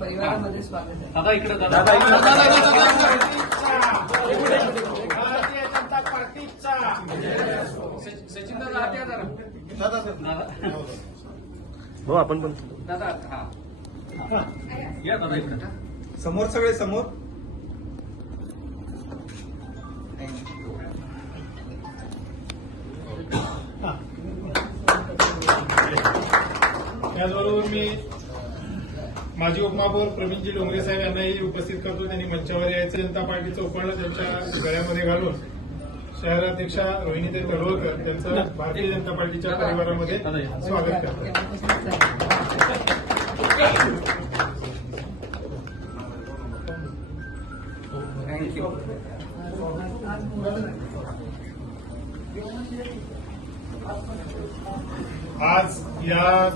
परिवारामध्ये स्वागत आहे. दादा इकडे भारतीय जनता पार्टीचा सचिन दादा आते जरा हो आपण पण दादा हा या दादा इकडे समोर सगळे समोर. त्याचबरोबर मी माजी उपमहापौर प्रवीणजी डोंगरे साहेब यांनाही उपस्थित करतो. त्यांनी मंचावर यायचं. जनता पार्टीचं उपकरण त्यांच्या गळ्यामध्ये घालून शहराध्यक्षा रोहिणीताई तळवलकर त्यांचं भारतीय जनता पार्टीच्या परिवारामध्ये स्वागत करतात. थँक्यू. आज या